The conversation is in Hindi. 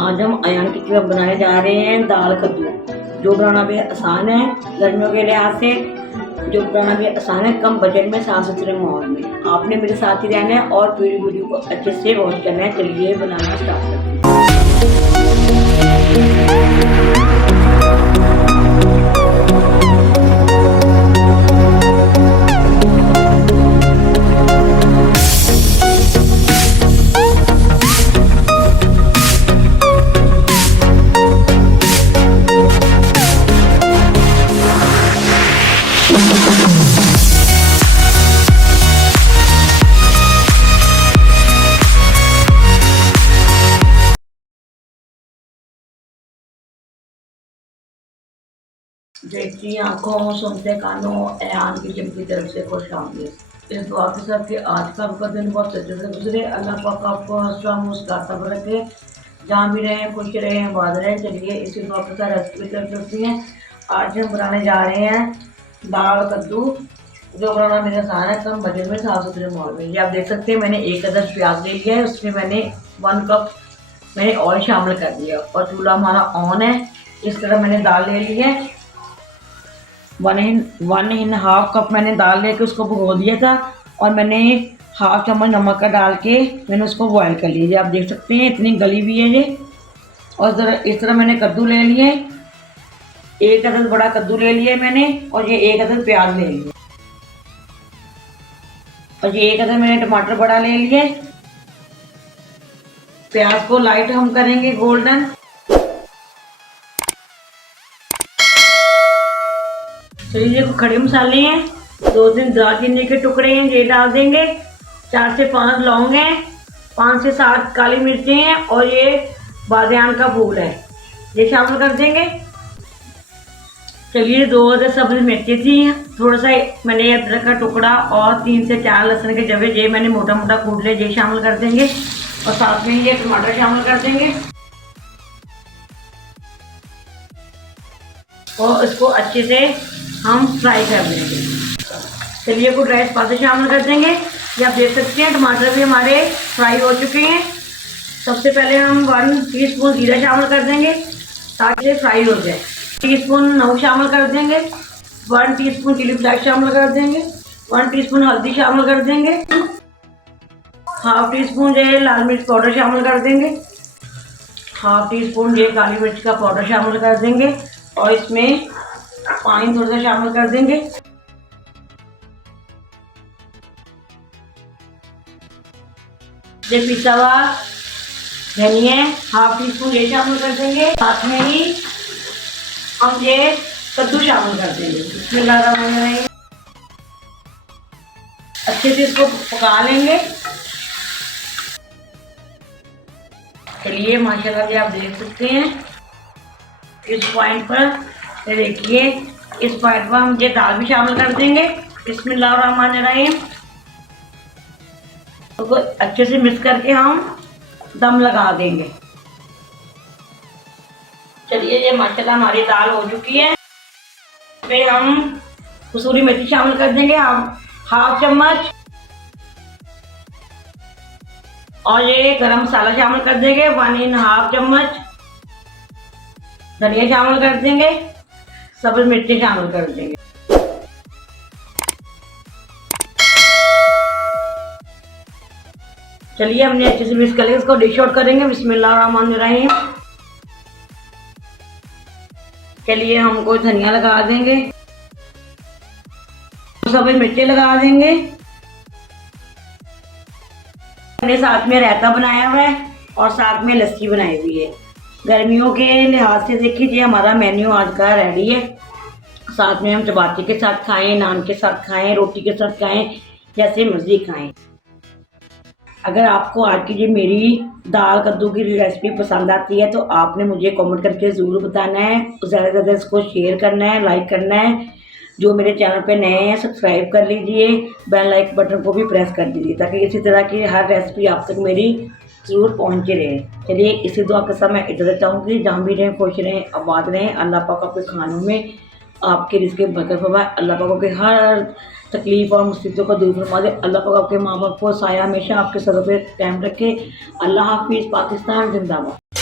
आज हम अयान की तरफ बनाने जा रहे हैं दाल कद्दू, जो बनाना भी आसान है गर्मियों के लिहाज से, जो बनाना भी आसान है कम बजट में साफ सुथरे माहौल में। आपने मेरे साथ ही रहना है और पूरी वीडियो को अच्छे से वॉच करना है। चलिए बनाना स्टार्ट करते हैं। देखती आंखों सुनते कानों अयान की टीम की तरफ से खुश आमदीद। इस दुआ के साथ कि आज का आपका दिन बहुत अच्छे से गुजरे। अल्लाह पाक आपको हौसला मुस्कुराता रखे, जहाँ भी रहें खुश रहें आबाद रहें। चलिए इसी दुआ के साथ रेसिपी की तरफ चलती हैं। आज हम बनाने जा रहे हैं दाल कद्दू, जो बनाना मेरे आसान है कम बजट में साफ सुथरे माहौल में। ये आप देख सकते हैं मैंने एक अदद प्याज ले लिया है, उसमें मैंने 1 कप मैंने ऑयल शामिल कर दिया और चूल्हा हमारा ऑन है। इस तरह मैंने दाल ले ली है, 1.5 कप मैंने दाल लेके उसको भिगो दिया था और मैंने 1/2 चम्मच नमक का डाल के मैंने उसको बॉयल कर लिया। ये आप देख सकते हैं इतनी गली भी है ये। और इस तरह मैंने कद्दू ले लिए, एक अदद बड़ा कद्दू ले लिया मैंने, और ये एक अदद प्याज ले लिया, और ये एक अदद मैंने टमाटर बड़ा ले लिए। प्याज को लाइट हम करेंगे गोल्डन। तो ये खड़े मसाले हैं, 2-3 दालचीनी के टुकड़े हैं, ये डाल देंगे। 4 से 5 लौंग हैं, 5 से 7 काली मिर्चें हैं, और ये बादियान का फूल है, ये शामिल कर देंगे। चलिए 2 अदद सब्ज़ मिर्चें थी, थोड़ा सा मैंने अदरक का टुकड़ा और 3 से 4 लहसुन के जवे ये मैंने मोटा मोटा कूट लिया, ये शामिल कर देंगे। और साथ में ये टमाटर शामिल कर देंगे और इसको अच्छे से हम फ्राई कर लेंगे। चलिए कुछ ड्राई स्पाइसेस शामिल कर देंगे। ये आप देख सकते हैं टमाटर भी हमारे फ्राई हो चुके हैं। सबसे पहले हम 1 टीस्पून जीरा शामिल कर देंगे ताकि ये फ्राई हो जाए। टीस्पून नमक शामिल कर देंगे, 1 टीस्पून चिली फ्लेक्स शामिल कर देंगे, 1 टीस्पून हल्दी शामिल कर देंगे, 1/2 टीस्पून जो लाल मिर्च पाउडर शामिल कर देंगे, 1/2 टीस्पून जो काली मिर्च का पाउडर शामिल कर देंगे, और इसमें पानी थोड़ा सा शामिल कर देंगे। ये पिसा हुआ धनिया 1/2 टीस्पून ये शामिल कर देंगे। साथ में ही हम ये कद्दू शामिल कर देंगे। बिस्मिल्लाहिर्रहमानिर्रहीम। अच्छे से इसको पका लेंगे। चलिए माशाल्लाह ये आप देख सकते हैं इस पॉइंट पर, देखिए इस पॉइंट पर हम ये दाल भी शामिल कर देंगे। बिस्मिल्लाहिर्रहमानिर्रहीम। तो अच्छे से मिक्स करके हम दम लगा देंगे। चलिए ये माशाल्लाह हमारी दाल हो चुकी है। फिर हम कसूरी मेथी शामिल कर देंगे, 1/2 चम्मच, और ये गरम मसाला शामिल कर देंगे 1.5 चम्मच, धनिया शामिल कर देंगे, सब्ज़ मिर्ची शामिल कर देंगे। चलिए हमने अच्छे से मिक्स करके इसको डिश आउट करेंगे। बिस्मिल्लाहिर्रहमानिर्रहीम। चलिए हमको धनिया लगा देंगे, सब्ज़ मिर्ची लगा देंगे। हमने साथ में रायता बनाया हुआ है और साथ में लस्सी बनाई हुई है। गर्मियों के लिहाज से देखिए हमारा मेन्यू आज का रेडी है। साथ में हम चपाती के साथ खाएं, नान के साथ खाएं, रोटी के साथ खाएं, जैसे मर्जी खाएं। अगर आपको आज की जो मेरी दाल कद्दू की रेसिपी पसंद आती है तो आपने मुझे कमेंट करके ज़रूर बताना है, ज़्यादा से ज़्यादा इसको शेयर करना है, लाइक करना है। जो मेरे चैनल पे नए हैं सब्सक्राइब कर लीजिए, बेल लाइक बटन को भी प्रेस कर दीजिए ताकि इसी तरह की हर रेसिपी आप तक मेरी ज़रूर पहुँचे रहे। चलिए इसी दुआ के साथ मैं इजाज़त चाहूँगी। जहाँ भी रहें खुश रहें आबाद रहें। अल्लाह पाक आपके खानों में आपके रिज़्क़ में बरकत फरमाए। अल्लाह पाक आपके हर तकलीफ़ और मुसीबतों को दूर फरमा दे। अल्लाह पाक आपके माँ बाप को साया हमेशा आपके सरों पे कायम रखे। अल्लाह हाफिज़। पाकिस्तान जिंदाबाद।